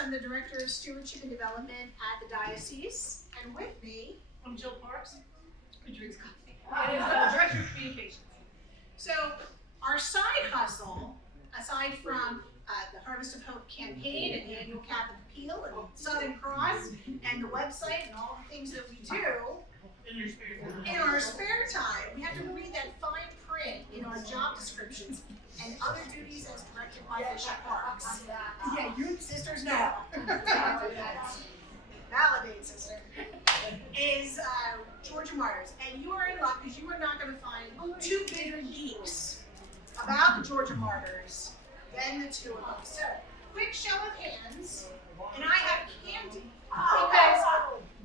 I'm the Director of Stewardship and Development at the Diocese, and with me, I'm Jill Parks, who drinks coffee. And is Director of Communications. So our side hustle, aside from the Harvest of Hope campaign and the annual Catholic Appeal and Southern Cross and the website and all the things that we do In your spare time. in our spare time, we have to read that fine print in our job descriptions and other duties as directed by Bishop Parks. Yeah, you sisters know. Validate, sister. Is Georgia Martyrs. And you are in luck because you are not going to find two bigger geeks about the Georgia Martyrs than the two of us. So, quick show of hands. And I have candy because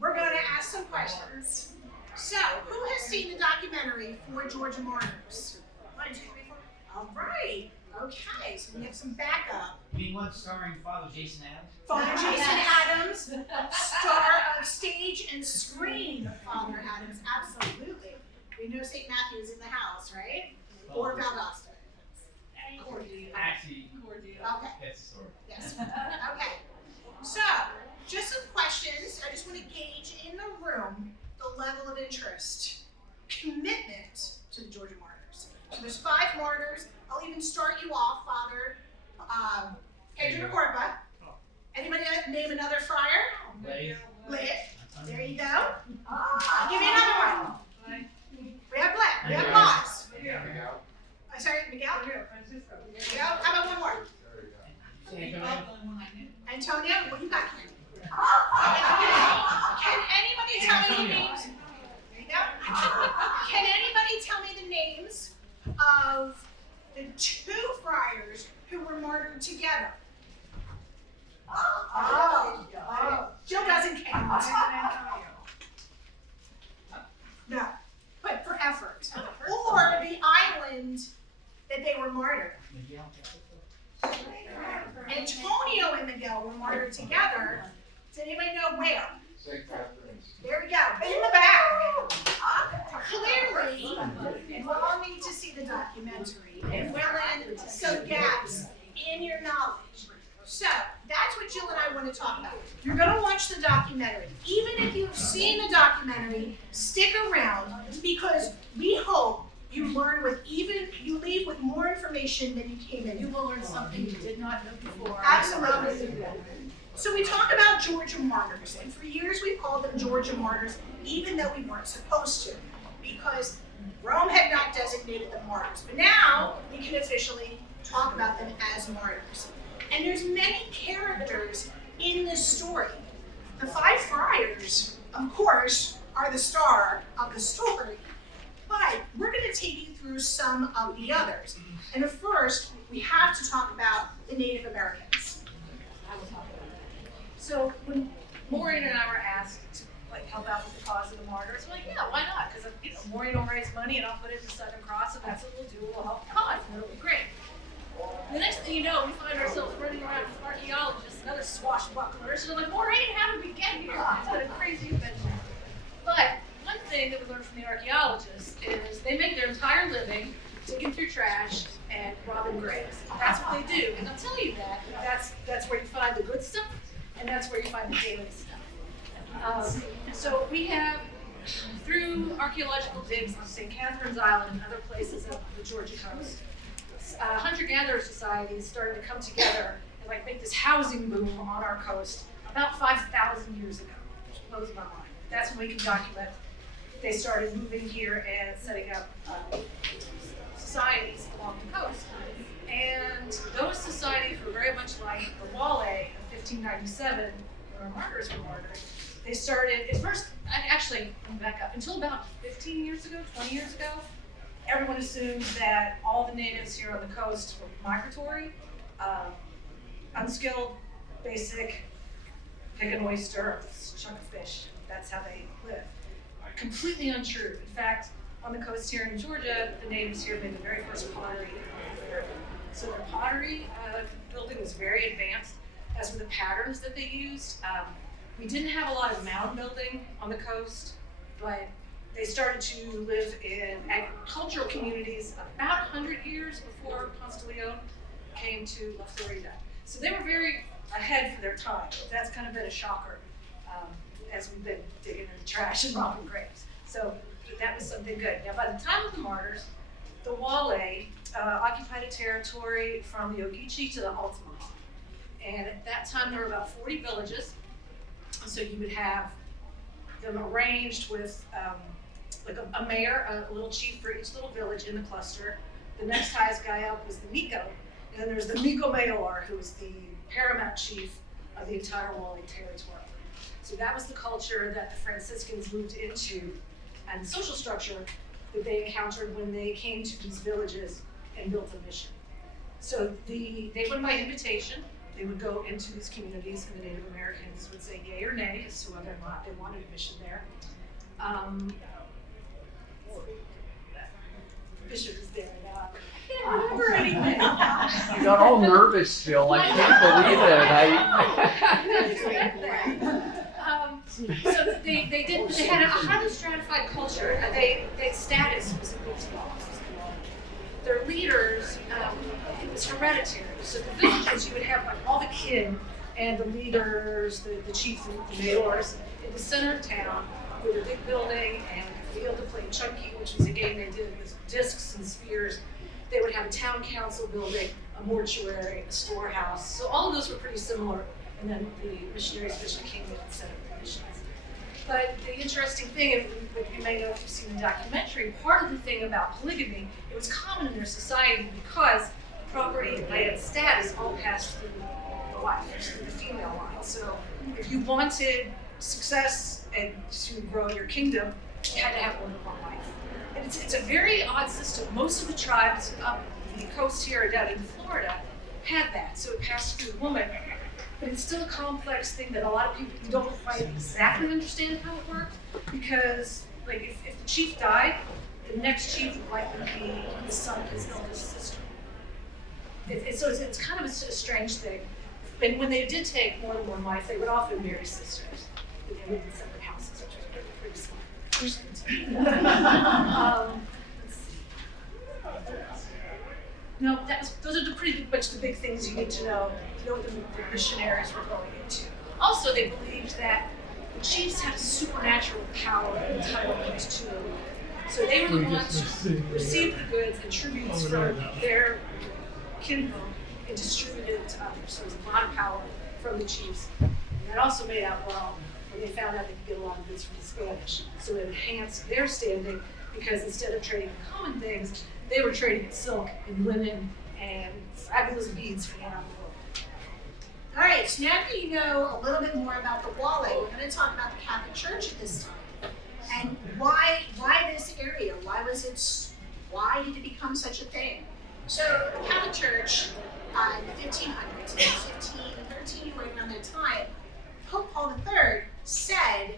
we're going to ask some questions. So, who has seen the documentary for Georgia Martyrs? 1, 2, 3, 4. All right. Okay, so we have some backup. Being one starring Father Jason Adams. Father Jason Adams, star of stage and screen of Father Adams, absolutely. We know St. Matthew's in the house, right? Or Valdosta. Actually, Okay, that's the story. yes. Okay. So, just some questions. I just want to gauge in the room the level of interest, commitment to the Georgia Martyrs. So there's 5 martyrs. I'll even start you off, Father Pedro Corpa. Anybody name another friar? Lit. There you go. I'll give you another one. We have Black. We have Moss. Sorry, Miguel? There you go. How about one more? Antonio? Well, you got him. Can anybody tell me the names? There you go. Can anybody tell me the names of the 2 friars who were martyred together? Jill doesn't count. No, but for effort. Or the island that they were martyred. Antonio and Miguel were martyred together. Does anybody know where? St. Catherine's. There we go, in the back. Clearly, we'll all need to see the documentary and fill in some gaps in your knowledge. So, that's what Jill and I want to talk about. You're going to watch the documentary. Even if you've seen the documentary, stick around because we hope you leave with more information than you came in. You will learn something you did not know before. Absolutely. So we talk about Georgia Martyrs, and for years we've called them Georgia Martyrs, even though we weren't supposed to, because Rome had not designated them martyrs. But now we can officially talk about them as martyrs. And there's many characters in this story. The 5 friars, of course, are the star of the story, but we're going to take you through some of the others. And first, we have to talk about the Native Americans. So when Maureen and I were asked to help out with the cause of the martyrs, we're like, yeah, why not? Because Maureen will raise money and I'll put it in the Southern Cross, and that's what we'll do. We'll help the cause, and it'll be great. The next thing you know, we find ourselves running around with archaeologists and other swashbucklers, and we're like, Maureen, how did we get here? It's been a crazy adventure. But one thing that we learned from the archaeologists is they make their entire living digging through trash and robbing graves. That's what they do, and I'll tell you that's where you find the good stuff, and that's where you find the daily stuff. So we have, through archaeological digs on St. Catherine's Island and other places of the Georgia coast, hunter-gatherer societies started to come together and make this housing boom on our coast about 5,000 years ago, which blows my mind. That's when we can document they started moving here and setting up societies along the coast. And those societies were very much like the Wale of 1597, where our martyrs were martyred. They started, at first, actually, let me back up, until about 15 years ago, 20 years ago, everyone assumed that all the natives here on the coast were migratory, unskilled, basic, pick an oyster, chunk of fish. That's how they live. Completely untrue. In fact, on the coast here in Georgia, the natives here made the very first pottery. So their pottery building was very advanced, as were the patterns that they used. We didn't have a lot of mound building on the coast, but they started to live in agricultural communities about 100 years before Ponce de Leon came to La Florida. So they were very ahead for their time. That's kind of been a shocker as we've been digging in the trash and robbing graves. So that was something good. Now, by the time of the Martyrs, the Wale occupied a territory from the Ogeechee to the Altamont. And at that time, there were about 40 villages. So you would have them arranged with like a mayor, a little chief for each little village in the cluster. The next highest guy up was the Miko. And then there's the Miko Mayor, who was the paramount chief of the entire Wale territory. So that was the culture that the Franciscans moved into and the social structure that they encountered when they came to these villages and built a mission. So they went by invitation. They would go into these communities, and the Native Americans would say yay or nay as to whether or not they wanted a mission there. The bishop is there now. I can't remember anything. I got all nervous, Jill. I can't believe it. So they had a highly stratified culture. Their status was a big law. Their leaders, it was hereditary. So the villages, you would have like all the kin and the leaders, the chiefs and the mayors in the center of town with a big building and a field to play chunky, which was a game they did with discs and spears. They would have a town council building, a mortuary, a storehouse. So all of those were pretty similar. And then the missionaries eventually came in and set up their missions. But the interesting thing, and you may know if you've seen the documentary, part of the thing about polygamy, it was common in their society because property and land status all passed through the wife, through the female line. So if you wanted success and to grow your kingdom, you had to have more than one wife. And it's a very odd system. Most of the tribes up the coast here down in Florida had that, so it passed through the woman. But it's still a complex thing that a lot of people don't quite exactly understand how it worked, because like if the chief died, the next chief would likely be the son of his eldest sister. So it's kind of a strange thing. And when they did take more than one wife, they would often marry sisters. But they lived in separate houses, which was pretty smart. Let's see. No, those are pretty much the big things you need to know what the missionaries were going into. Also, they believed that the chiefs had a supernatural power and entitlement to them. So they were the ones who received the goods and tributes from their kinfolk and distributed it to others. So there was a lot of power from the chiefs. And that also made out well when they found out they could get a lot of goods from the Spanish. So it enhanced their standing because instead of trading in common things, they were trading in silk and linen and fabulous beads from around the world. All right, so now that you know a little bit more about the Wale, we're going to talk about the Catholic Church at this time. And why this area? Why did it become such a thing? So the Catholic Church in the 1500s, 1513, right around that time, Pope Paul III said,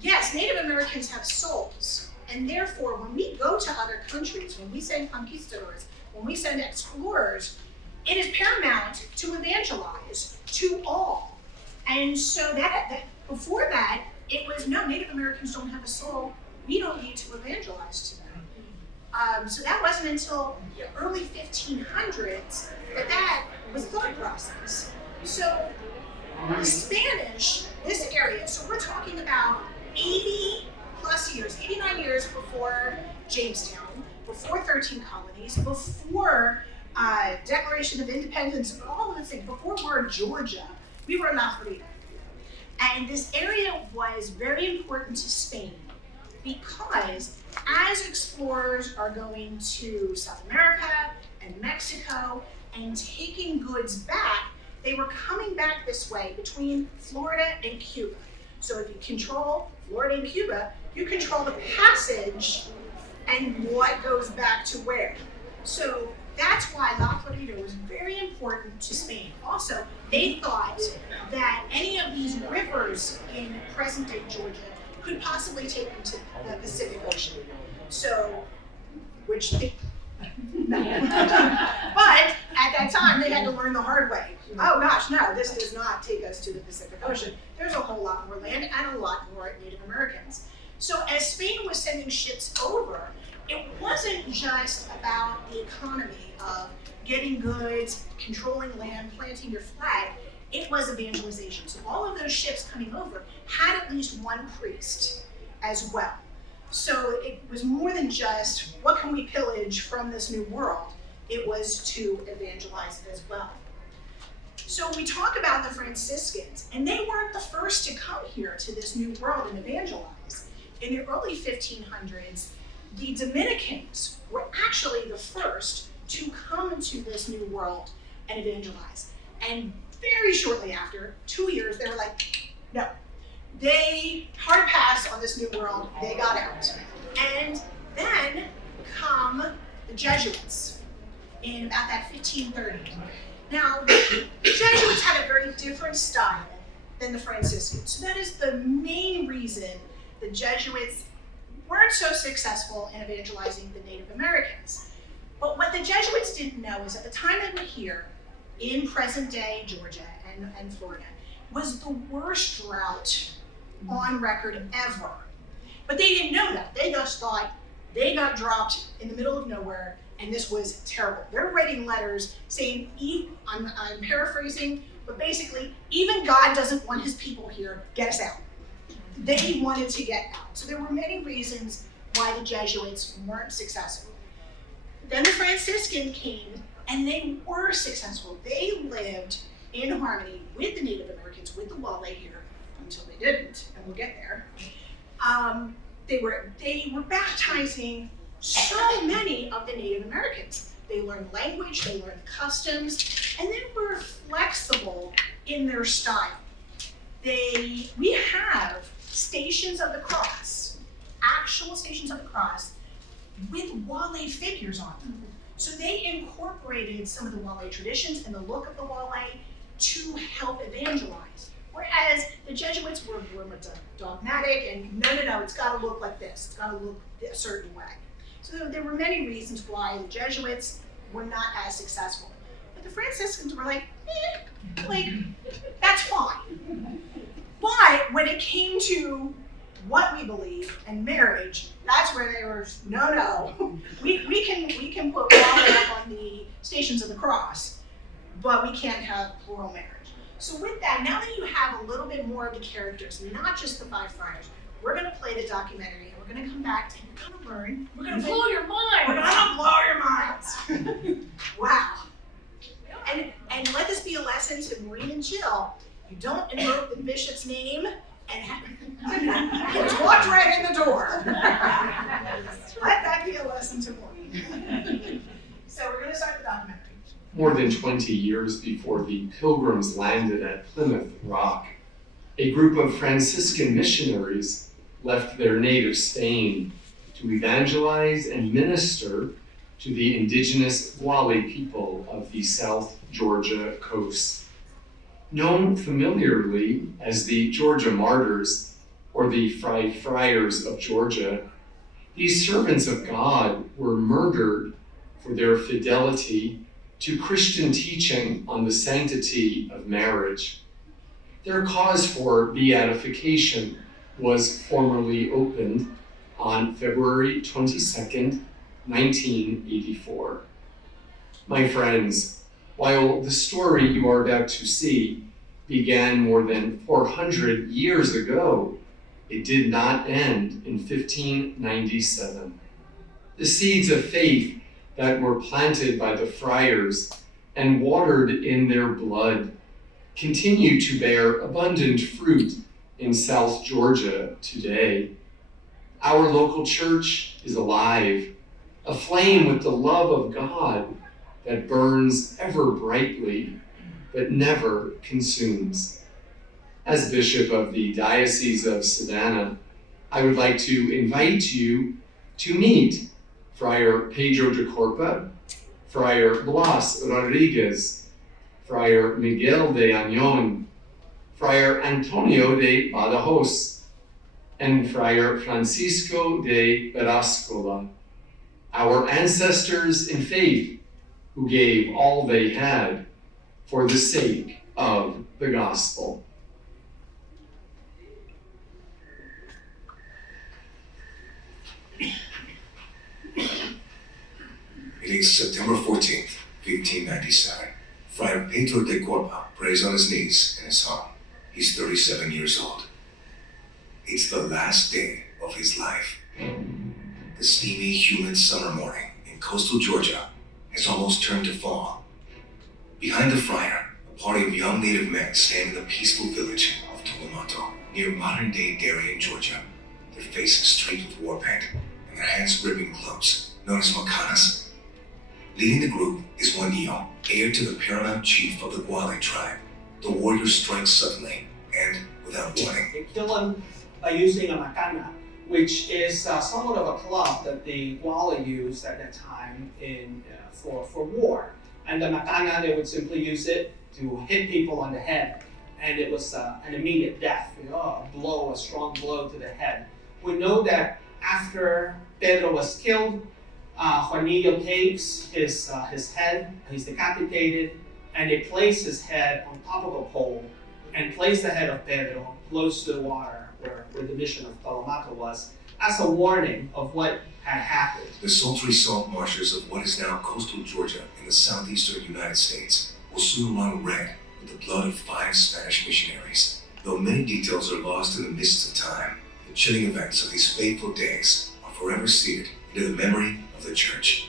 yes, Native Americans have souls. And therefore, when we go to other countries, when we send conquistadors, when we send explorers, it is paramount to evangelize to all. And so that before that, it was, no, Native Americans don't have a soul. We don't need to evangelize to them. So that wasn't until the early 1500s that was thought process. So the Spanish, this area, so we're talking about 80 plus years, 89 years before Jamestown, before 13 colonies, before Declaration of Independence, all of the things, before we were Georgia, we were La Florida. And this area was very important to Spain because as explorers are going to South America and Mexico and taking goods back, they were coming back this way between Florida and Cuba. So if you control Florida and Cuba, you control the passage and what goes back to where. So that's why La Florida was very important to Spain. Also, they thought that any of these rivers in present-day Georgia could possibly take them to the Pacific Ocean. So, which they, but at that time, they had to learn the hard way. Oh gosh, no, this does not take us to the Pacific Ocean. There's a whole lot more land and a lot more Native Americans. So as Spain was sending ships over, it wasn't just about the economy of getting goods, controlling land, planting your flag. it was evangelization. So all of those ships coming over had at least one priest as well. So it was more than just, what can we pillage from this new world? It was to evangelize it as well. So we talk about the Franciscans, and they weren't the first to come here to this new world and evangelize. In the early 1500s, the Dominicans were actually the first to come to this new world and evangelize. And very shortly after, 2 years, they were like, no. They hard pass on this new world, they got out. And then come the Jesuits in about that 1530. Now, the Jesuits had a very different style than the Franciscans. So that is the main reason the Jesuits weren't so successful in evangelizing the Native Americans. But what the Jesuits didn't know is at the time they were here, in present-day Georgia and Florida, was the worst drought on record ever. But they didn't know that. They just thought they got dropped in the middle of nowhere, and this was terrible. They're writing letters saying, I'm paraphrasing, but basically, even God doesn't want his people here, get us out. They wanted to get out. So there were many reasons why the Jesuits weren't successful. Then the Franciscan came, and they were successful. They lived in harmony with the Native Americans, with the Wale here, until they didn't, and we'll get there. They were baptizing so many of the Native Americans. They learned language, they learned customs, and they were flexible in their style. We have Stations of the Cross, actual Stations of the Cross, with Wale figures on them. So they incorporated some of the Wale traditions and the look of the Wale to help evangelize. Whereas the Jesuits were more dogmatic and no, it's got to look like this. It's got to look a certain way. So there were many reasons why the Jesuits were not as successful. But the Franciscans were like, that's fine. But when it came to what we believe and marriage, that's where they were, no. We can put Wale up on the Stations of the Cross, but we can't have plural marriage. So with that, now that you have a little bit more of the characters, not just the 5 friars, we're going to play the documentary, and we're going to come back and we're going to learn. We're gonna blow your mind. We're going to blow your minds. Wow. And let this be a lesson to Maureen and Jill. You don't invoke the bishop's name and just walk right in the door. Let that be a lesson to Maureen. So we're going to start the documentary. More than 20 years before the Pilgrims landed at Plymouth Rock, a group of Franciscan missionaries left their native Spain to evangelize and minister to the indigenous Wale people of the South Georgia coast. Known familiarly as the Georgia Martyrs or the 5 Friars of Georgia, these servants of God were murdered for their fidelity to Christian teaching on the sanctity of marriage. Their cause for beatification was formally opened on February 22nd, 1984. My friends, while the story you are about to see began more than 400 years ago, it did not end in 1597. The seeds of faith that were planted by the friars and watered in their blood continue to bear abundant fruit in South Georgia today. Our local church is alive, aflame with the love of God that burns ever brightly, but never consumes. As Bishop of the Diocese of Savannah, I would like to invite you to meet Friar Pedro de Corpa, Friar Blas Rodriguez, Friar Miguel de Añón, Friar Antonio de Badajoz, and Friar Francisco de Berascola, our ancestors in faith who gave all they had for the sake of the gospel. It is September 14th, 1597. Friar Pedro de Corpa prays on his knees in his home. He's 37 years old. It's the last day of his life. The steamy, humid summer morning in coastal Georgia has almost turned to fall. Behind the friar, a party of young native men stand in the peaceful village of Tolomato, near modern-day Darien, Georgia, their faces streaked with war paint and their hands gripping clubs, known as macanas. Leading the group is Juanillo, heir to the paramount chief of the Guale tribe. The warrior strikes suddenly and without warning. They kill him by using a macana, which is somewhat of a club that the Guale used at that time for war. And the macana, they would simply use it to hit people on the head. And it was an immediate death, a strong blow to the head. We know that after Pedro was killed, Juanillo takes his head, he's decapitated, and they place his head on top of a pole and place the head of Pedro close to the water where the mission of Tolomato was, as a warning of what had happened. The sultry salt marshes of what is now coastal Georgia in the southeastern United States will soon run red with the blood of 5 Spanish missionaries. Though many details are lost in the mists of time, the chilling events of these fateful days are forever seared into the memory of the church.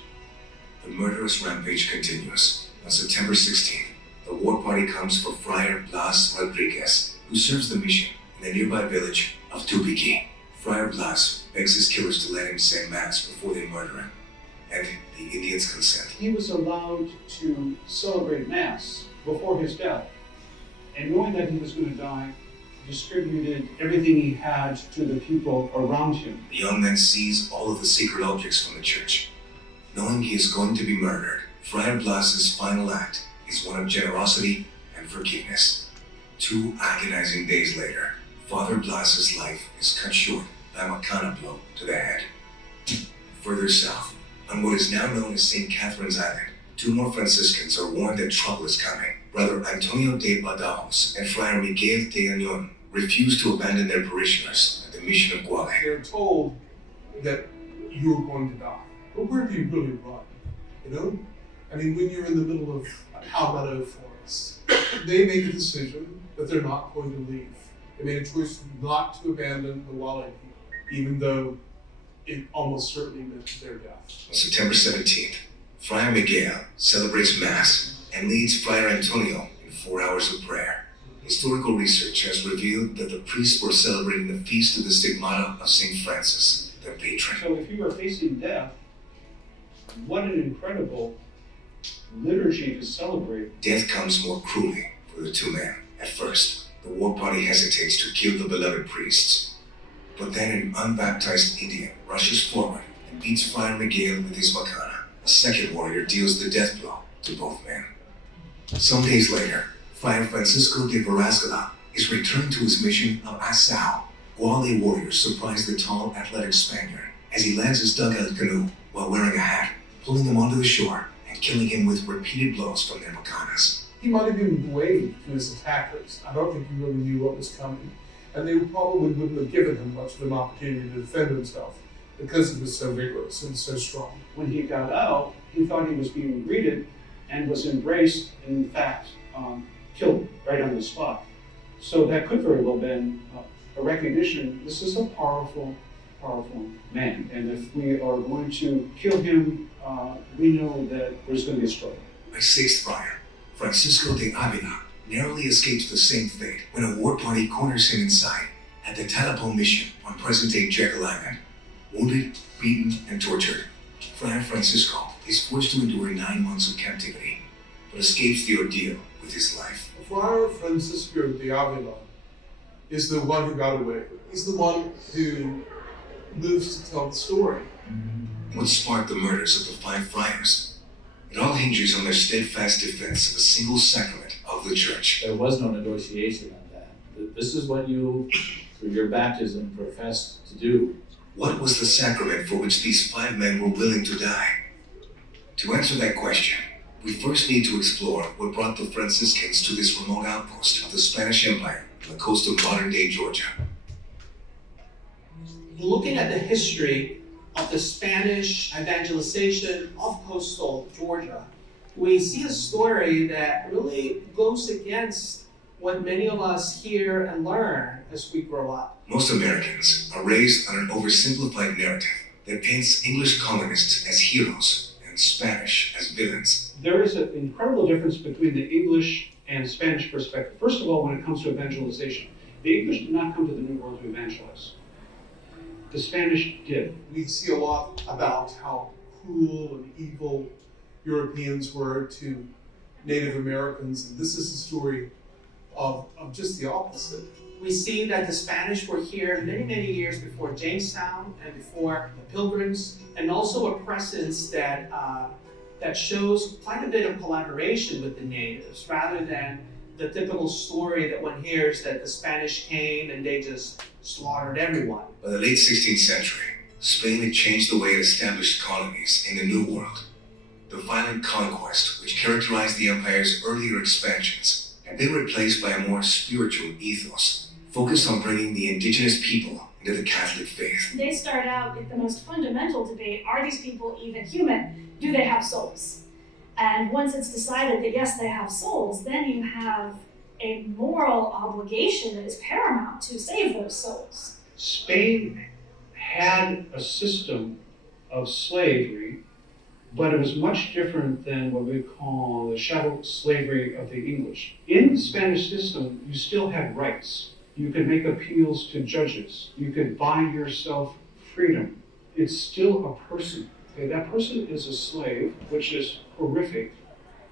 The murderous rampage continues. On September 16th, the war party comes for Friar Blas Rodriguez, who serves the mission in the nearby village of Tupiki. Friar Blas begs his killers to let him say mass before they murder him, and the Indians consent. He was allowed to celebrate Mass before his death, and knowing that he was going to die, distributed everything he had to the people around him. The young man sees all of the sacred objects from the church. Knowing he is going to be murdered, Friar Blas's final act is one of generosity and forgiveness. 2 agonizing days later, Father Blas's life is cut short by a macana blow to the head. Further south, on what is now known as St. Catherine's Island, 2 more Franciscans are warned that trouble is coming. Brother Antonio de Badajoz and Friar Miguel de Añon refuse to abandon their parishioners at the mission of Guale. They're told that you're going to die. But where do you really run? You know? I mean, when you're in the middle of a palmetto forest, they make a decision that they're not going to leave. They made a choice not to abandon the Guale people, even though it almost certainly meant their death. On September 17th, Friar Miguel celebrates Mass and leads Friar Antonio in 4 hours of prayer. Historical research has revealed that the priests were celebrating the feast of the Stigmata of St. Francis, their patron. So if you were facing death, what an incredible liturgy to celebrate. Death comes more cruelly for the 2 men. At first, the war party hesitates to kill the beloved priests. But then an unbaptized Indian rushes forward and beats Friar Miguel with his macana. A second warrior deals the death blow to both men. Some days later, Friar Francisco de Verascala is returned to his mission of Asao. Guale warriors surprise the tall, athletic Spaniard as he lands his dugout canoe while wearing a hat, pulling him onto the shore and killing him with repeated blows from their macanas. He might have been waved to his attackers. I don't think he really knew what was coming. And they probably wouldn't have given him much of an opportunity to defend himself because he was so vigorous and so strong. When he got out, he thought he was being greeted and was embraced, and in fact, killed right on the spot. So that could very well have been a recognition. This is a powerful man, and if we are going to kill him, we know that there's going to be a struggle. My 6th friar, Francisco de Avila, narrowly escapes the same fate when a war party corners him inside at the Talapo mission on present-day Jekyll Island. Wounded, beaten, and tortured, Friar Francisco is forced to endure 9 months of captivity, but escapes the ordeal with his life. Friar Francisco de Avila is the one who got away. He's the one who lives to tell the story. What sparked the murders of the 5 friars? It all hinges on their steadfast defense of a single sacrament of the church. There was no negotiation on that. This is what you, through your baptism, professed to do. What was the sacrament for which these 5 men were willing to die? To answer that question, we first need to explore what brought the Franciscans to this remote outpost of the Spanish Empire on the coast of modern-day Georgia. Looking at the history of the Spanish evangelization of coastal Georgia, we see a story that really goes against what many of us hear and learn as we grow up. Most Americans are raised on an oversimplified narrative that paints English colonists as heroes and Spanish as villains. There is an incredible difference between the English and Spanish perspective. First of all, when it comes to evangelization, the English did not come to the New World to evangelize. The Spanish did. We see a lot about how cruel and evil Europeans were to Native Americans, and this is the story of just the opposite. We see that the Spanish were here many, many years before Jamestown and before the Pilgrims, and also a presence that shows quite a bit of collaboration with the natives, rather than the typical story that one hears that the Spanish came and they just slaughtered everyone. By the late 16th century, Spain had changed the way it established colonies in the New World. The violent conquest which characterized the empire's earlier expansions had been replaced by a more spiritual ethos, focused on bringing the indigenous people into the Catholic faith. They start out with the most fundamental debate: are these people even human? Do they have souls? And once it's decided that yes, they have souls, then you have a moral obligation that is paramount to save those souls. Spain had a system of slavery, but it was much different than what we call the chattel slavery of the English. In the Spanish system, you still had rights. You could make appeals to judges. You could buy yourself freedom. It's still a person. Okay, that person is a slave, which is horrific,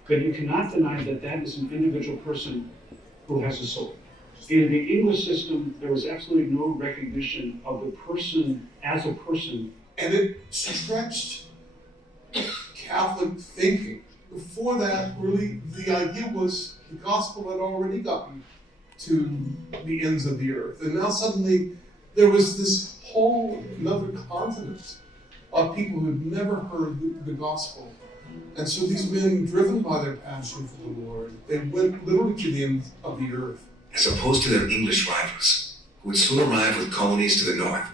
but you cannot deny that that is an individual person who has a soul. In the English system, there was absolutely no recognition of the person as a person. And it stretched Catholic thinking. Before that, really, the idea was the gospel had already gotten to the ends of the earth. And now suddenly there was this whole another continent of people who had never heard the gospel. And so these men, driven by their passion for the Lord, they went literally to the ends of the earth. As opposed to their English rivals, who would soon arrive with colonies to the north,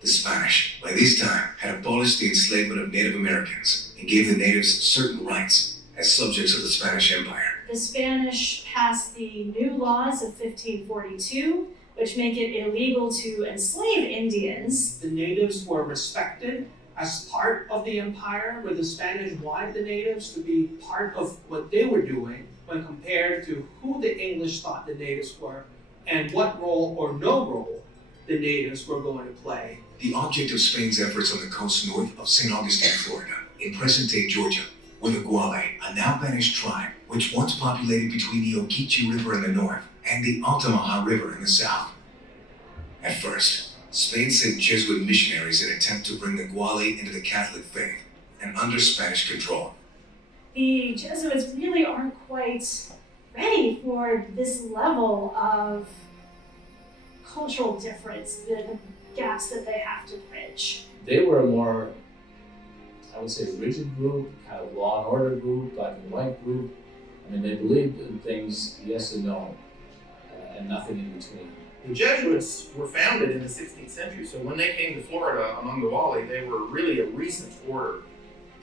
the Spanish, by this time, had abolished the enslavement of Native Americans and gave the natives certain rights as subjects of the Spanish Empire. The Spanish passed the new laws of 1542, which make it illegal to enslave Indians. The natives were respected as part of the empire, where the Spanish wanted the natives to be part of what they were doing when compared to who the English thought the natives were and what role or no role the natives were going to play. The object of Spain's efforts on the coast north of St. Augustine, Florida, in present-day Georgia, were the Guale, a now-vanished tribe which once populated between the Okeechee River in the north and the Altamaha River in the south. At first, Spain sent Jesuit missionaries in an attempt to bring the Guale into the Catholic faith and under Spanish control. The Jesuits really aren't quite ready for this level of cultural difference, the gaps that they have to bridge. They were a more, I would say, rigid group, kind of law and order group, black and white group. I mean, they believed in things yes and no, and nothing in between. The Jesuits were founded in the 16th century, so when they came to Florida among the Wali, they were really a recent order.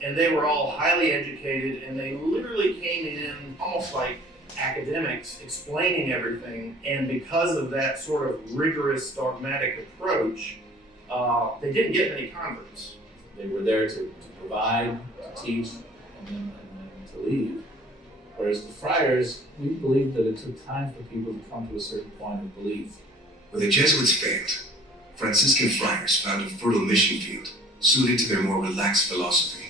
And they were all highly educated, and they literally came in almost like academics, explaining everything. And because of that sort of rigorous, dogmatic approach, they didn't get many converts. They were there to provide, to teach, and then to leave. Whereas the friars, we believed that it took time for people to come to a certain point of belief. When the Jesuits failed, Franciscan friars found a fertile mission field suited to their more relaxed philosophy.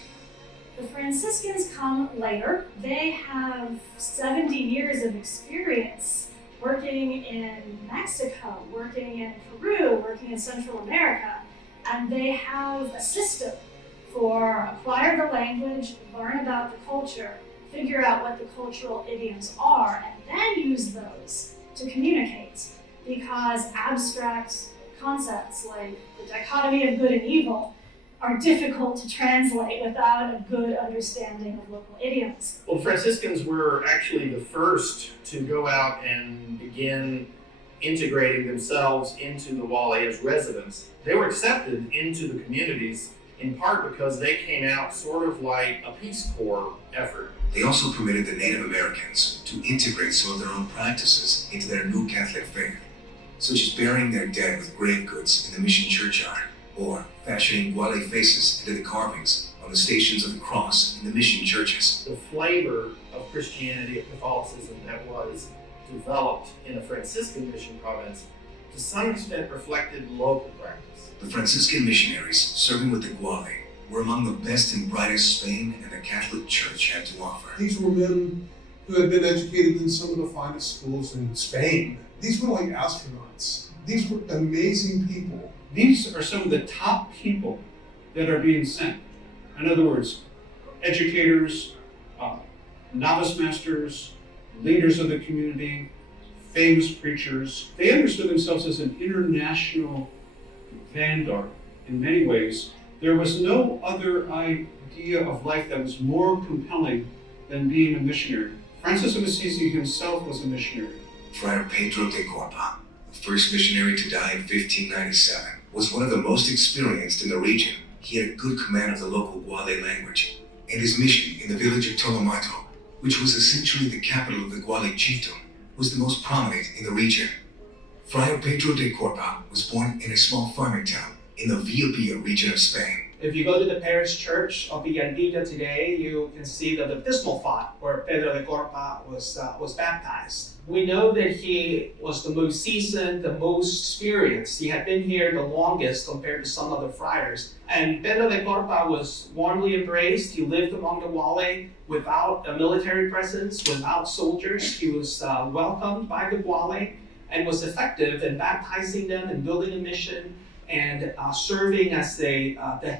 The Franciscans come later. They have 70 years of experience working in Mexico, working in Peru, working in Central America, and they have a system for acquire the language, learn about the culture, figure out what the cultural idioms are, and then use those to communicate. Because abstract concepts like the dichotomy of good and evil are difficult to translate without a good understanding of local idioms. Well, the Franciscans were actually the first to go out and begin integrating themselves into the Wali as residents. They were accepted into the communities in part because they came out sort of like a Peace Corps effort. They also permitted the Native Americans to integrate some of their own practices into their new Catholic faith, such as burying their dead with grave goods in the mission churchyard, or fashioning guale faces into the carvings on the Stations of the Cross in the mission churches. The flavor of Christianity, of Catholicism that was developed in a Franciscan mission province to some extent reflected local practice. The Franciscan missionaries serving with the guale were among the best and brightest Spain and the Catholic Church had to offer. These were men who had been educated in some of the finest schools in Spain. These were like astronauts. These were amazing people. These are some of the top people that are being sent. In other words, educators, novice masters, leaders of the community, famous preachers. They understood themselves as an international vanguard in many ways. There was no other idea of life that was more compelling than being a missionary. Francis of Assisi himself was a missionary. Friar Pedro de Corpa, the first missionary to die in 1597, was one of the most experienced in the region. He had a good command of the local guale language, and his mission in the village of Tolomato, which was essentially the capital of the Guale chiefdom, was the most prominent in the region. Friar Pedro de Corpa was born in a small farming town in the Villa region of Spain. If you go to the parish church of Villandilla today, you can see the baptismal font where Pedro de Corpa was baptized. We know that he was the most seasoned, the most experienced. He had been here the longest compared to some other friars. And Pedro de Corpa was warmly embraced. He lived among the Guale without a military presence, without soldiers. He was welcomed by the Guale and was effective in baptizing them and building a mission and serving as the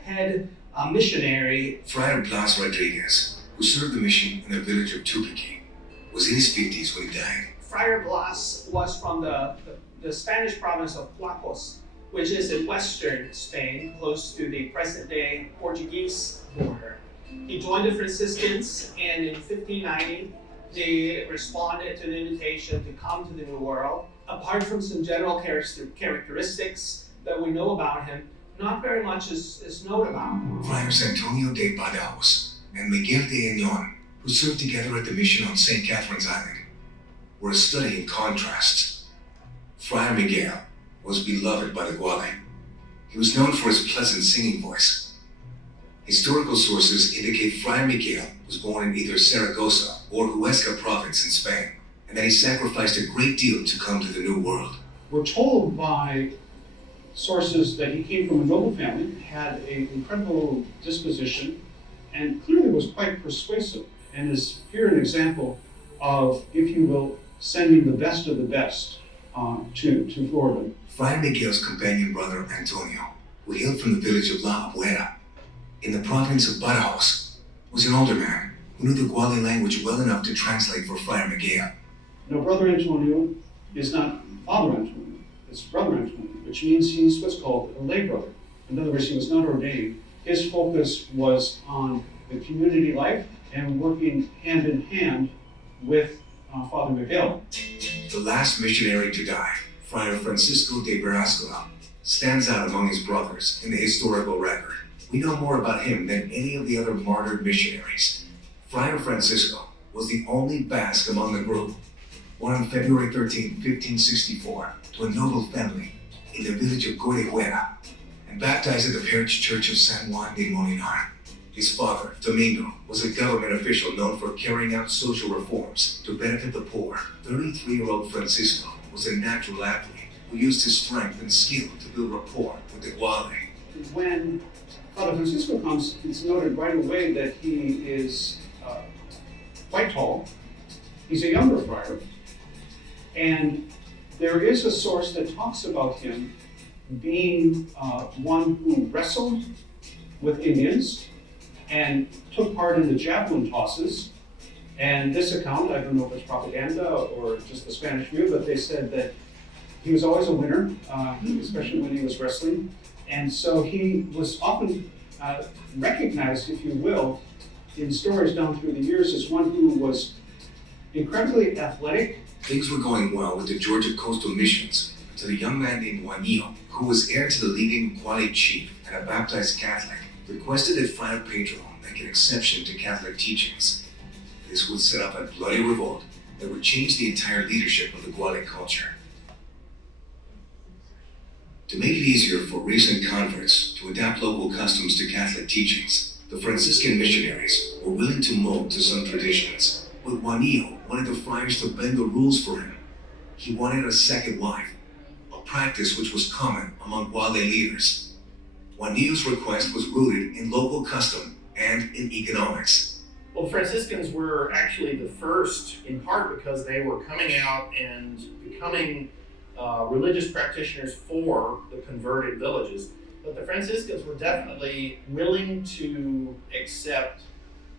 head missionary. Friar Blas Rodriguez, who served the mission in the village of Tupiqui, was in his 50s when he died. Friar Blas was from the Spanish province of Placos, which is in western Spain, close to the present-day Portuguese border. He joined the Franciscans, and in 1590, they responded to the invitation to come to the New World. Apart from some general characteristics that we know about him, not very much is known about. Friars Antonio de Badaos and Miguel de Añón, who served together at the mission on St. Catherine's Island, were a study in contrasts. Friar Miguel was beloved by the Guale. He was known for his pleasant singing voice. Historical sources indicate Friar Miguel was born in either Saragossa or Huesca province in Spain, and that he sacrificed a great deal to come to the New World. We're told by sources that he came from a noble family, had an incredible disposition, and clearly was quite persuasive, and is here an example of, if you will, sending the best of the best to Florida. Friar Miguel's companion brother Antonio, who hailed from the village of La Abuela in the province of Badajoz, was an older man who knew the Guale language well enough to translate for Friar Miguel. Now, Brother Antonio is not Father Antonio, it's Brother Antonio, which means he's what's called a lay brother. In other words, he was not ordained. His focus was on the community life and working hand in hand with Father Miguel. The last missionary to die, Friar Francisco de Berascola, stands out among his brothers in the historical record. We know more about him than any of the other martyred missionaries. Friar Francisco was the only Basque among the group, born on February 13, 1564, to a noble family in the village of Corejuela, and baptized at the parish church of San Juan de Molinar. His father, Domingo, was a government official known for carrying out social reforms to benefit the poor. 33-year-old Francisco was a natural athlete who used his strength and skill to build rapport with the Guale. When Father Francisco comes, it's noted right away that he is quite tall. He's a younger friar, and there is a source that talks about him being one who wrestled with Indians and took part in the javelin tosses. And this account, I don't know if it's propaganda or just the Spanish view, but they said that he was always a winner, especially when he was wrestling. And so he was often recognized, if you will, in stories down through the years as one who was incredibly athletic. Things were going well with the Georgia coastal missions until a young man named Juanillo, who was heir to the leading Guale chief and a baptized Catholic, requested that Friar Pedro make an exception to Catholic teachings. This would set up a bloody revolt that would change the entire leadership of the Guale culture. To make it easier for recent converts to adapt local customs to Catholic teachings, the Franciscan missionaries were willing to mold to some traditions. But Juanillo wanted the friars to bend the rules for him. He wanted a second wife, a practice which was common among Guale leaders. Juanillo's request was rooted in local custom and in economics. Well, Franciscans were actually the first, in part because they were coming out and becoming religious practitioners for the converted villages. But the Franciscans were definitely willing to accept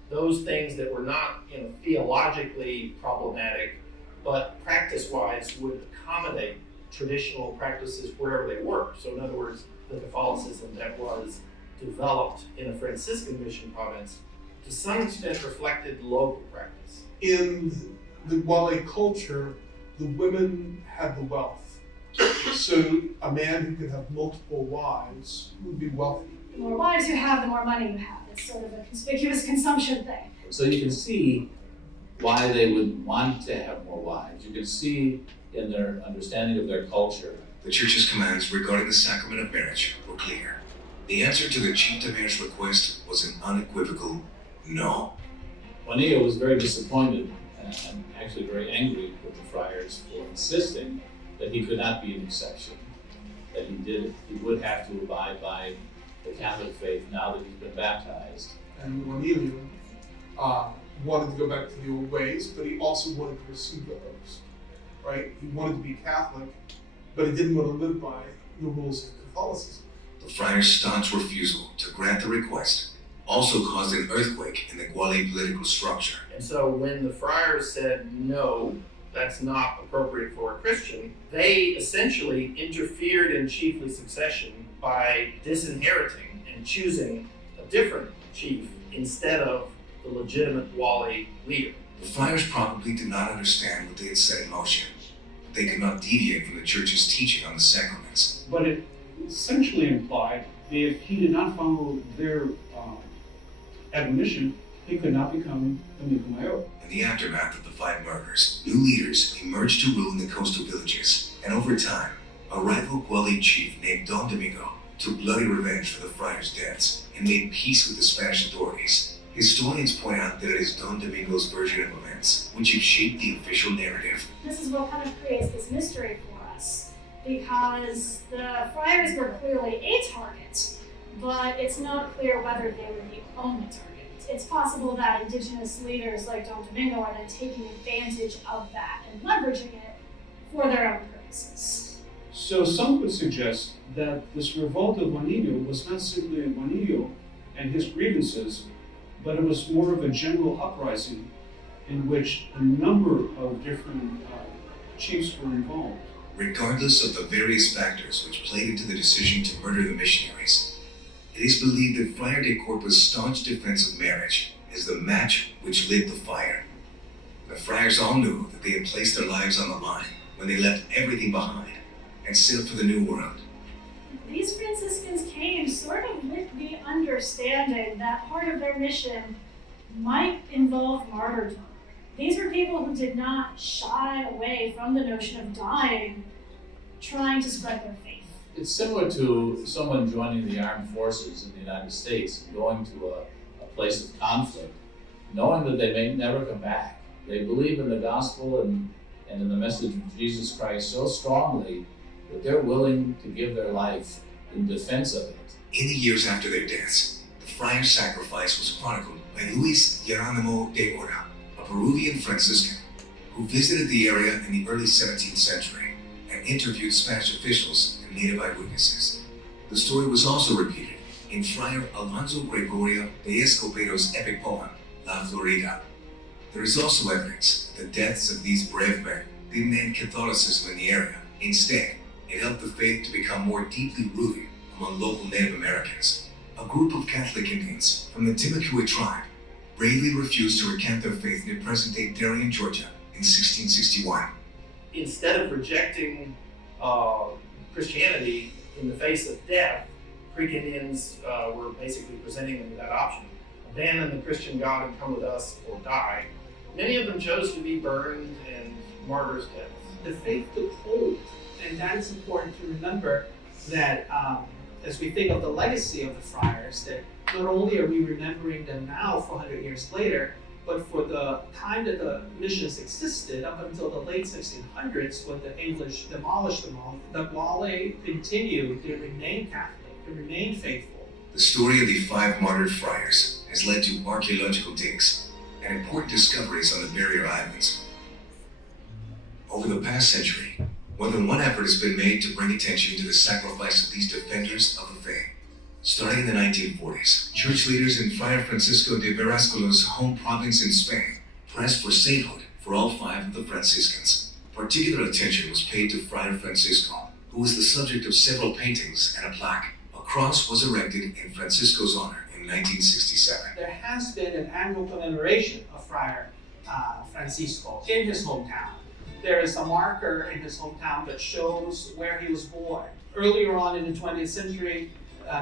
those things that were not, theologically problematic, but practice-wise would accommodate traditional practices wherever they were. So in other words, the Catholicism that was developed in a Franciscan mission province to some extent reflected local practice. In the Guale culture, the women had the wealth. So a man who could have multiple wives would be wealthy. The more wives you have, the more money you have. It's sort of a conspicuous consumption thing. So you can see why they would want to have more wives. You can see in their understanding of their culture. The Church's commands regarding the sacrament of marriage were clear. The answer to the chief de mayor's request was an unequivocal no. Juanillo was very disappointed and actually very angry with the friars for insisting that he could not be an exception, that he would have to abide by the Catholic faith now that he's been baptized. And Juanillo wanted to go back to the old ways, but he also wanted to receive the host, right? He wanted to be Catholic, but he didn't want to live by the rules of Catholicism. The friars' staunch refusal to grant the request also caused an earthquake in the Guale political structure. And so when the friars said, no, that's not appropriate for a Christian, they essentially interfered in chiefly succession by disinheriting and choosing a different chief instead of the legitimate Guale leader. The friars probably did not understand what they had set in motion. They could not deviate from the Church's teaching on the sacraments. But it essentially implied that if he did not follow their admonition, he could not become amigo mayor. In the aftermath of the 5 murders, new leaders emerged to rule in the coastal villages, and over time, a rival Guale chief named Don Domingo took bloody revenge for the friars' deaths and made peace with the Spanish authorities. Historians point out that it is Don Domingo's version of events which have shaped the official narrative. This is what kind of creates this mystery for us, because the friars were clearly a target, but it's not clear whether they were the only target. It's possible that indigenous leaders like Don Domingo are then taking advantage of that and leveraging it for their own purposes. So some would suggest that this revolt of Juanillo was not simply Juanillo and his grievances, but it was more of a general uprising in which a number of different chiefs were involved. Regardless of the various factors which played into the decision to murder the missionaries, it is believed that Friar de Corpa's staunch defense of marriage is the match which lit the fire. The friars all knew that they had placed their lives on the line when they left everything behind and sailed for the New World. These Franciscans came sort of with the understanding that part of their mission might involve martyrdom. These were people who did not shy away from the notion of dying, trying to spread their faith. It's similar to someone joining the armed forces in the United States, going to a place of conflict, knowing that they may never come back. They believe in the gospel and in the message of Jesus Christ so strongly that they're willing to give their life in defense of it. In the years after their deaths, the friar's sacrifice was chronicled by Luis Geronimo de Ora, a Peruvian Franciscan who visited the area in the early 17th century and interviewed Spanish officials and native eyewitnesses. The story was also repeated in Friar Alonso Gregorio de Escobedo's epic poem, La Florida. There is also evidence that the deaths of these brave men didn't end Catholicism in the area. Instead, it helped the faith to become more deeply rooted among local Native Americans. A group of Catholic Indians from the Timucua tribe bravely refused to recant their faith near present-day Darien, Georgia in 1661. Instead of rejecting Christianity in the face of death, Creek Indians were basically presenting them with that option. Abandon the Christian God and come with us or die. many of them chose to be burned and martyrs' deaths. The faith took hold, and that is important to remember that as we think of the legacy of the friars, that not only are we remembering them now 400 years later, but for the time that the missions existed, up until the late 1600s, when the English demolished them all, the Gwale continued to remain Catholic, to remain faithful. The story of the 5 martyred friars has led to archaeological digs and important discoveries on the barrier islands. Over the past century, more than one effort has been made to bring attention to the sacrifice of these defenders of the faith. Starting in the 1940s, church leaders in Friar Francisco de Verascolo's home province in Spain pressed for sainthood for all 5 of the Franciscans. Particular attention was paid to Friar Francisco, who was the subject of several paintings and a plaque. A cross was erected in Francisco's honor in 1967. There has been an annual commemoration of Friar Francisco in his hometown. There is a marker in his hometown that shows where he was born. Earlier on in the 20th century,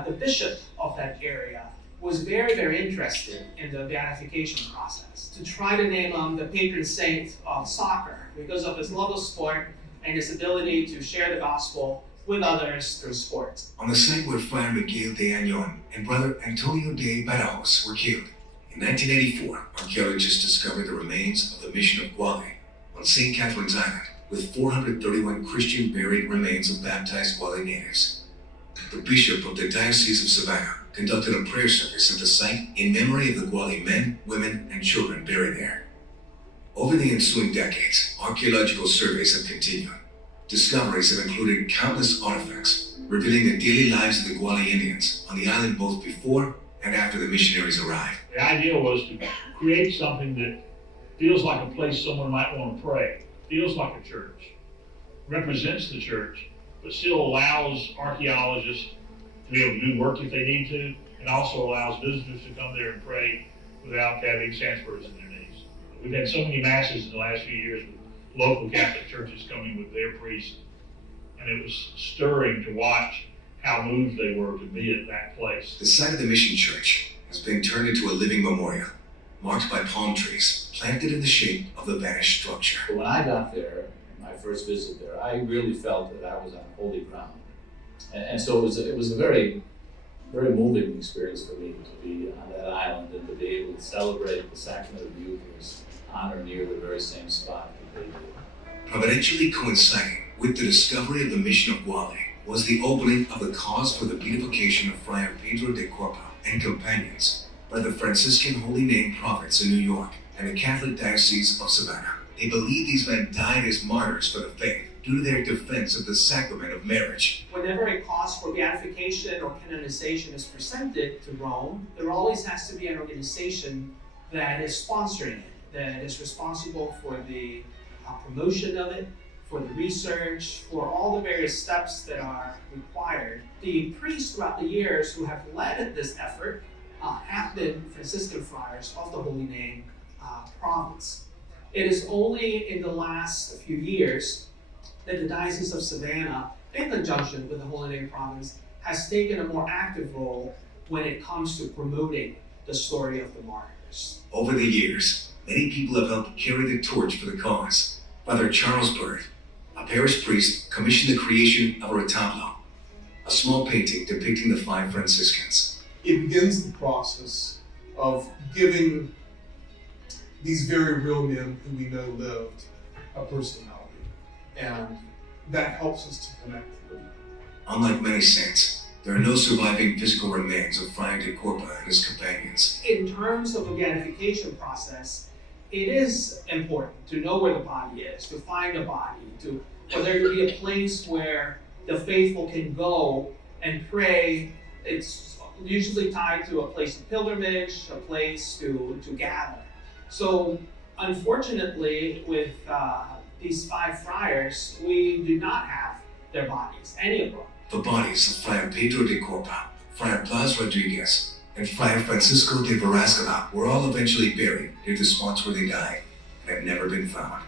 the bishop of that area was very, very interested in the beatification process to try to name him the patron saint of soccer because of his love of sport and his ability to share the gospel with others through sport. On the site where Friar Miguel de Añón and Brother Antonio de Badajoz were killed, in 1984, archaeologists discovered the remains of the mission of Gwale on St. Catherine's Island, with 431 Christian buried remains of baptized Gwale natives. The Bishop of the Diocese of Savannah conducted a prayer service at the site in memory of the Gwale men, women, and children buried there. Over the ensuing decades, archaeological surveys have continued. Discoveries have included countless artifacts revealing the daily lives of the Gwale Indians on the island both before and after the missionaries arrived. The idea was to create something that feels like a place someone might want to pray, feels like a church, represents the church, but still allows archaeologists to be able to do work if they need to, and also allows visitors to come there and pray without having sandspurs in their knees. We've had so many masses in the last few years with local Catholic churches coming with their priests, and it was stirring to watch how moved they were to be at that place. The site of the mission church has been turned into a living memorial, marked by palm trees planted in the shape of the vanished structure. When I got there, my first visit there, I really felt that I was on holy ground. And so it was a very, very moving experience for me to be on that island and to be able to celebrate the sacrament of the Eucharist on or near the very same spot that they did. Providentially coinciding with the discovery of the mission of Gwale was the opening of the cause for the beatification of Friar Pedro de Corpa and companions by the Franciscan Holy Name Province in New York and the Catholic Diocese of Savannah. They believe these men died as martyrs for the faith due to their defense of the sacrament of marriage. Whenever a cause for beatification or canonization is presented to Rome, there always has to be an organization that is sponsoring it, that is responsible for the promotion of it, for the research, for all the various steps that are required. The priests throughout the years who have led this effort have been Franciscan friars of the Holy Name province. It is only in the last few years that the Diocese of Savannah, in conjunction with the Holy Name province, has taken a more active role when it comes to promoting the story of the martyrs. Over the years, many people have helped carry the torch for the cause. Father Charles Bird, a parish priest, commissioned the creation of a retablo, a small painting depicting the 5 Franciscans. It begins the process of giving these very real men who we know lived a personality, and that helps us to connect to them. Unlike many saints, there are no surviving physical remains of Friar de Corpa and his companions. In terms of the beatification process, it is important to know where the body is, to find the body, for there to be a place where the faithful can go and pray. It's usually tied to a place of pilgrimage, a place to gather. So unfortunately, with these 5 friars, we do not have their bodies, any of them. The bodies of Friar Pedro de Corpa, Friar Blas Rodriguez, and Friar Francisco de Verascola were all eventually buried near the spots where they died and have never been found.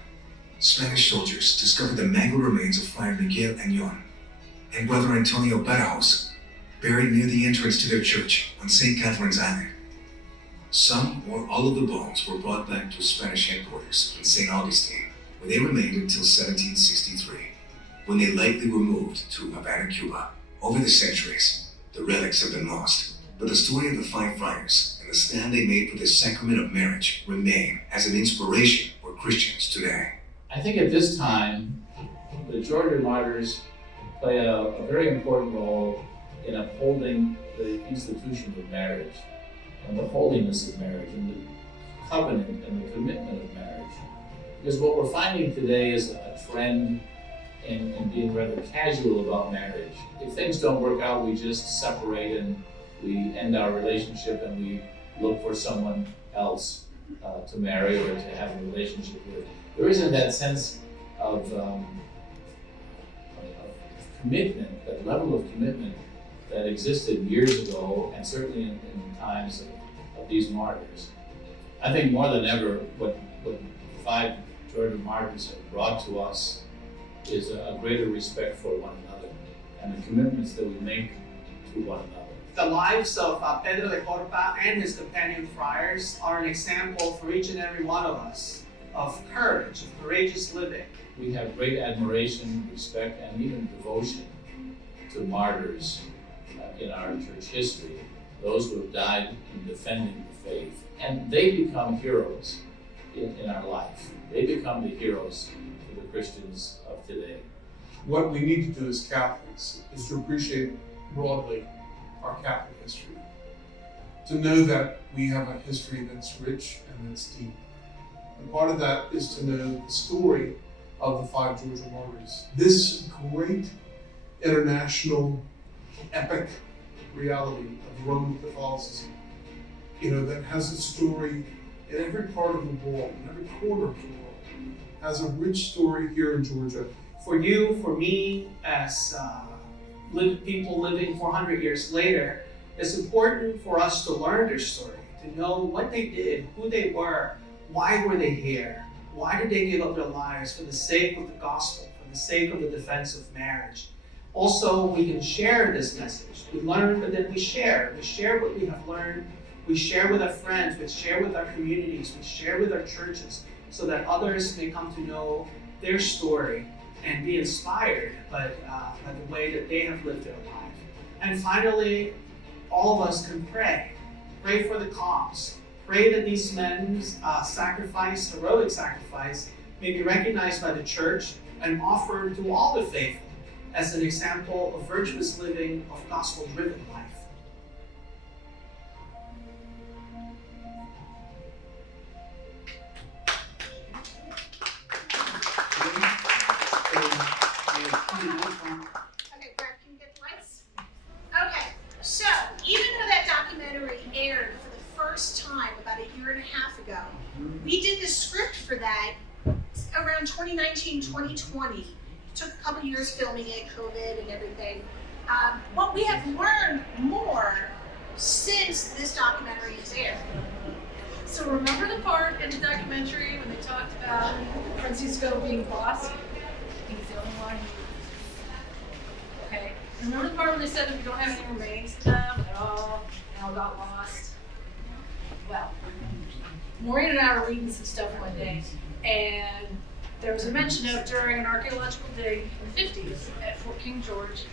Spanish soldiers discovered the mangled remains of Friar Miguel Añón and Brother Antonio Badajoz, buried near the entrance to their church on St. Catherine's Island. Some or all of the bones were brought back to Spanish headquarters in St. Augustine, where they remained until 1763, when they likely were moved to Havana, Cuba. Over the centuries, the relics have been lost, but the story of the five friars and the stand they made for the sacrament of marriage remain as an inspiration for Christians today. I think at this time, the Georgia Martyrs play a very important role in upholding the institution of marriage and the holiness of marriage and the covenant and the commitment of marriage. Because what we're finding today is a trend in being rather casual about marriage. If things don't work out, we just separate and we end our relationship and we look for someone else to marry or to have a relationship with. There isn't that sense of commitment, that level of commitment that existed years ago and certainly in times of these martyrs. I think more than ever, what the five Georgia martyrs have brought to us is a greater respect for one another and the commitments that we make to one another. The lives of Pedro de Corpa and his companion friars are an example for each and every one of us of courage, of courageous living. We have great admiration, respect, and even devotion to martyrs in our church history, those who have died in defending the faith. And they become heroes in our life. They become the heroes for the Christians of today. What we need to do as Catholics is to appreciate broadly our Catholic history. To know that we have a history that's rich and that's deep. And part of that is to know the story of the five Georgia martyrs. This great international epic reality of Roman Catholicism, that has a story in every part of the world, in every corner of the world, has a rich story here in Georgia. For you, for me, as people living 400 years later, it's important for us to learn their story, to know what they did, who they were, why were they here, why did they give up their lives for the sake of the gospel, for the sake of the defense of marriage. Also, we can share this message. We learn, but then we share. We share what we have learned. We share with our friends. We share with our communities. We share with our churches so that others may come to know their story and be inspired by the way that they have lived their life. And finally, all of us can pray. Pray for the cause. Pray that these men's heroic sacrifice, may be recognized by the church and offered to all the faithful as an example of virtuous living, of gospel-driven life. Okay, Brad, can you get the lights? Okay, so even though that documentary aired for the first time about a year and a half ago, we did the script for that around 2019, 2020. Took a couple years filming it, COVID and everything. But we have learned more since this documentary is aired. So remember the part in the documentary when they talked about Francisco being lost? He's the only one. Okay. Remember the part when they said that we don't have any remains of them at all, and all got lost? Well, Maureen and I were reading some stuff one day, and there was a mention of during an archaeological dig in the 50s at Fort King George,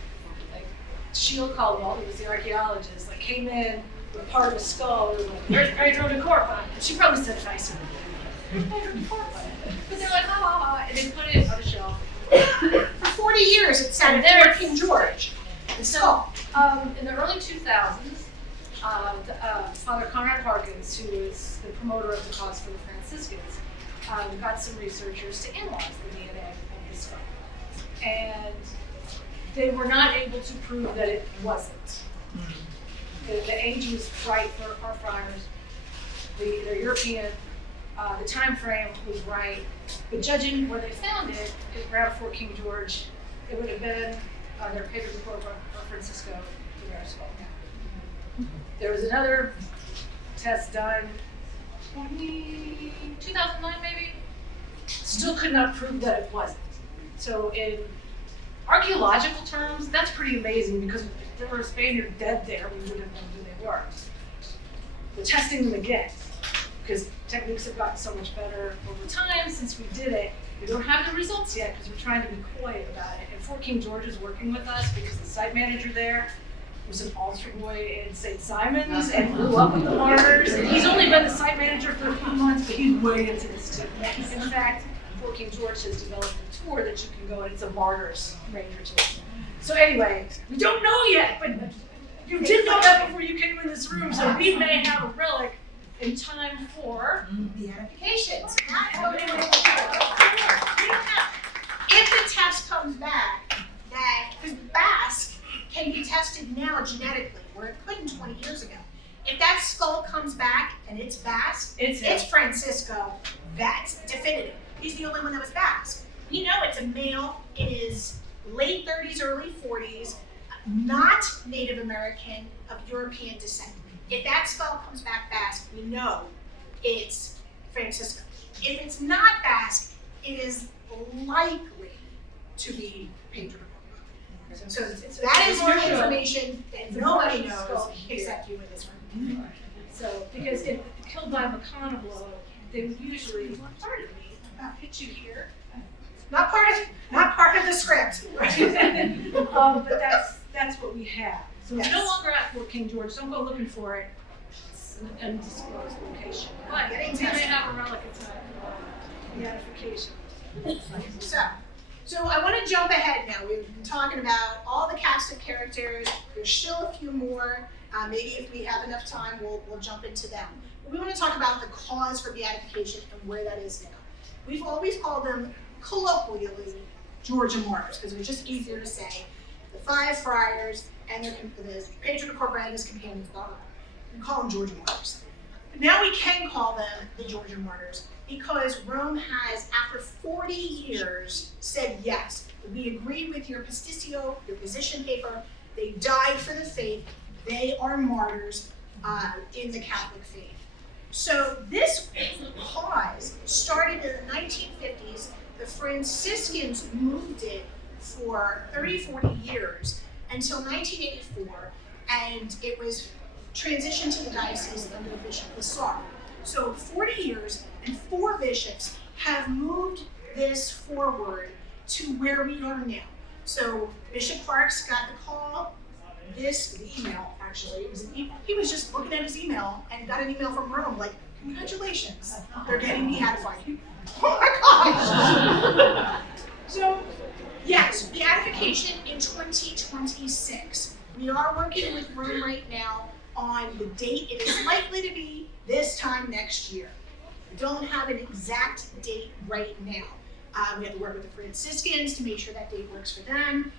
like Sheila Caldwell, who was the archaeologist, came in with part of a skull. They were like, "Where's Pedro de Corpa?" She probably said it nicer. Pedro de Corpa. But they're like, "Ha ha ha," and they put it on a shelf. For 40 years it sat at Fort King George. And so, in the early 2000s, Father Conrad Harkins, who is the promoter of the cause for the Franciscans, got some researchers to analyze the DNA of his skull. And they were not able to prove that it wasn't. The age was right for our friars. They're European. The time frame was right. But judging where they found it around Fort King George, it would have been either Pedro de Corpa or Francisco de their skull. There was another test done 2009 maybe, still could not prove that it wasn't. So in archaeological terms, that's pretty amazing because if there were a Spaniard dead there, we wouldn't know who they were. we're testing them again, because techniques have gotten so much better over time since we did it. We don't have the results yet because we're trying to be quiet about it. And Fort King George is working with us because the site manager there was an altar boy in St. Simon's and grew up with the Martyrs. And he's only been the site manager for a few months, but he's way into this too. In fact, Fort King George has developed a tour that you can go and it's a Martyrs Ranger tour. So anyway, we don't know yet, but you did know that before you came in this room, so we may have a relic in time for Beatifications. If the test comes back, that, because Basque can be tested now genetically, where it couldn't 20 years ago. If that skull comes back and it's Basque, it's Francisco, that's definitive. He's the only one that was Basque. We know it's a male in his late 30s, early 40s, not Native American, of European descent. If that skull comes back Basque, we know it's Francisco. If it's not Basque, it is likely to be Pedro. So that is more information that nobody knows except you in this room. So, because if killed by Makana blow, they would usually, pardon me, hit you here. Not part of the script. But that's what we have. So Yes. it's no longer at Fort King George. Don't go looking for it. It's an undisclosed location. But we may have a relic in time for beatification. So I want to jump ahead now. We've been talking about all the cast of characters. There's still a few more. Maybe if we have enough time, we'll jump into them. But we want to talk about the cause for beatification and where that is now. We've always called them colloquially Georgia Martyrs because it was just easier to say. The 5 friars and the patron of Corpora and his companions, blah, blah, blah. We call them Georgia Martyrs. But now we can call them the Georgia Martyrs because Rome has, after 40 years, said yes. We agree with your pasticcio, your position paper. They died for the faith. They are martyrs in the Catholic faith. So this cause started in the 1950s. The Franciscans moved it for 30, 40 years until 1984, and it was transitioned to the diocese under Bishop Lassar. So 40 years and 4 bishops have moved this forward to where we are now. So Bishop Parks got the call, the email actually, he was just looking at his email and got an email from Rome like, congratulations, they're getting beatified. Oh my gosh! So yes, beatification in 2026. We are working with Rome right now on the date. It is likely to be this time next year. We don't have an exact date right now. We have to work with the Franciscans to make sure that date works for them.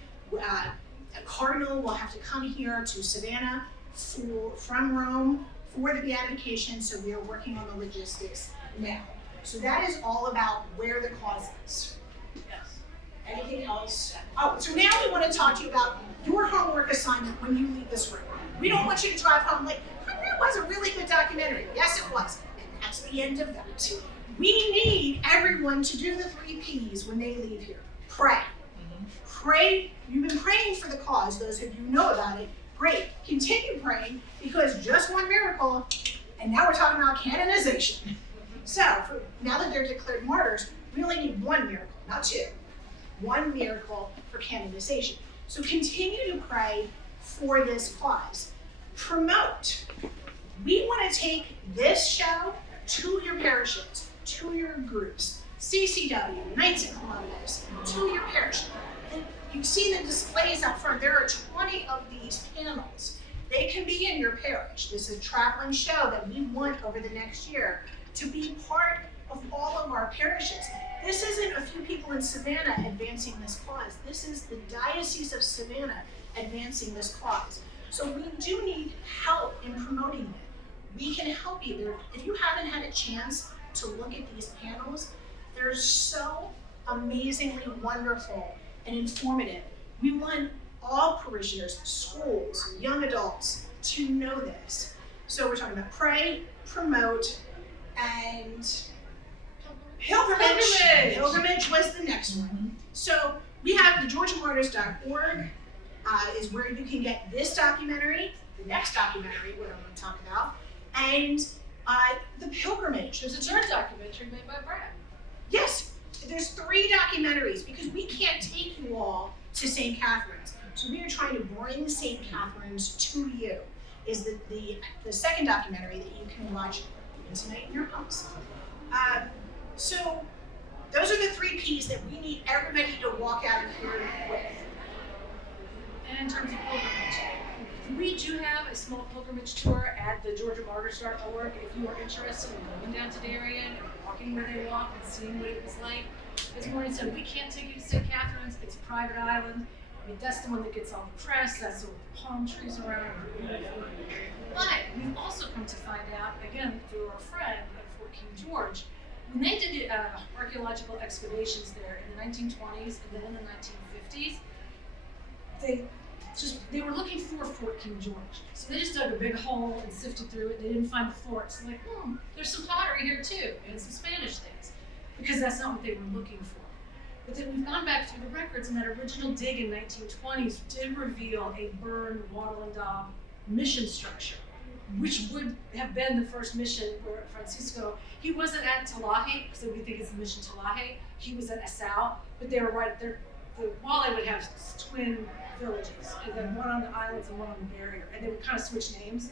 A cardinal will have to come here to Savannah from Rome for the beatification, so we are working on the logistics now. So that is all about where the cause is. Yes. Anything else? Oh, so now we want to talk to you about your homework assignment when you leave this room. We don't want you to drive home like, that was a really good documentary. Yes, it was. And that's the end of that. We need everyone to do the 3 Ps when they leave here. Pray. Pray. You've been praying for the cause. Those of you who know about it, great. Continue praying because just one miracle, and now we're talking about canonization. So now that they're declared martyrs, we only need 1 miracle, not 2. 1 miracle for canonization. So continue to pray for this cause. Promote. We want to take this show to your parishes, to your groups, CCW, Knights of Columbus, to your parish. And you see the displays up front. There are 20 of these panels. They can be in your parish. This is a traveling show that we want over the next year to be part of all of our parishes. This isn't a few people in Savannah advancing this cause. This is the Diocese of Savannah advancing this cause. So we do need help in promoting it. We can help you there. If you haven't had a chance to look at these panels, they're so amazingly wonderful and informative. We want all parishioners, schools, young adults to know this. So we're talking about pray, promote, and pilgrimage. Pilgrimage was the next one. So we have the GeorgiaMartyrs.org is where you can get this documentary, the next documentary, what I'm going to talk about, And the pilgrimage. There's a church documentary made by Brad. Yes, there's 3 documentaries because we can't take you all to St. Catherine's. So we are trying to bring St. Catherine's to you. Is the second documentary that you can watch tonight in your house. So those are the 3 P's that we need everybody to walk out of here with. And in terms of pilgrimage, we do have a small pilgrimage tour at the GeorgiaMartyrs.org if you are interested in going down to Darien and walking where they walk and seeing what it was like. As Maureen said, we can't take you to St. Catherine's. It's a private island. I mean, that's the one that gets all the press. That's the palm trees around. But we've also come to find out, again, through our friend at Fort King George, when they did archaeological excavations there in the 1920s and then in the 1950s, they were looking for Fort King George. So they just dug a big hole and sifted through it. They didn't find the fort. So like, there's some pottery here too, and some Spanish things, because that's not what they were looking for. But then we've gone back through the records, and that original dig in 1920s did reveal a burned wattle and daub mission structure, which would have been the first mission where Francisco, he wasn't at Talahe, so we think it's the mission Talahe, he was at Asau, but they were right there. The Wale would have twin villages, and then one on the islands and one on the barrier, and they would kind of switch names.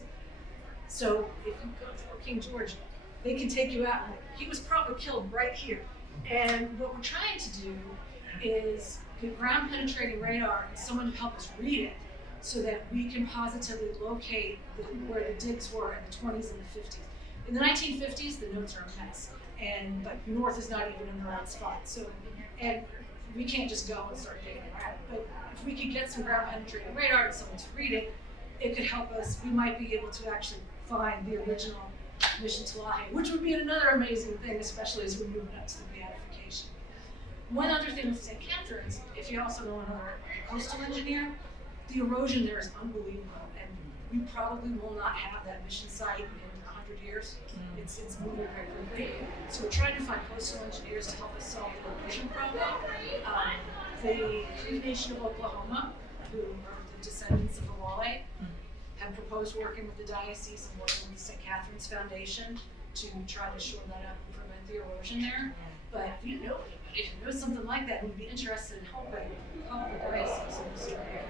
So if you go to Fort King George, they can take you out, and he was probably killed right here. And what we're trying to do is get ground penetrating radar and someone to help us read it so that we can positively locate where the digs were in the 20s and the 50s. In the 1950s, the notes are a mess, and but north is not even in the right spot. So, and we can't just go and start digging it out. But if we could get some ground penetrating radar and someone to read it, it could help us. We might be able to actually find the original mission Talahe, which would be another amazing thing, especially as we're moving up to the beatification. One other thing with St. Catherine's, if you also know another coastal engineer, the erosion there is unbelievable, and we probably will not have that mission site in 100 years. It's moving very quickly. So we're trying to find coastal engineers to help us solve the erosion problem. The Cree Nation of Oklahoma, who are the descendants of the Wale, have proposed working with the Diocese and working with the St. Catherine's Foundation to try to shore that up and prevent the erosion there. But if you know anybody, if you know something like that, and would be interested in helping the Diocese in this area.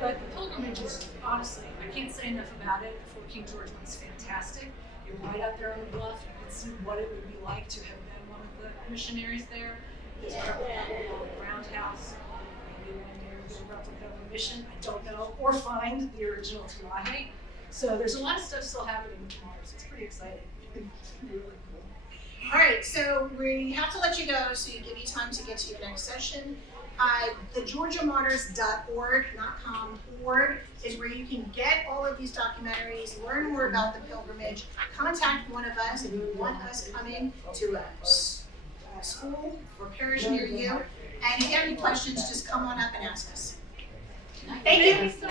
But the pilgrimage is, honestly, I can't say enough about it. The Fort King George one's fantastic. You're right out there on the bluff. You can see what it would be like to have been one of the missionaries there. There's a replica of the roundhouse. Maybe one day we'll get a replica of a mission. I don't know. Or find the original Talahe. So there's a lot of stuff still happening with Mars. It's pretty exciting. Really cool. All right, so we have to let you go so you give you time to get to your next session. The GeorgiaMartyrs.org is where you can get all of these documentaries, learn more about the pilgrimage, contact one of us if you want us coming to a school or parish near you. And if you have any questions, just come on up and ask us. Thank you.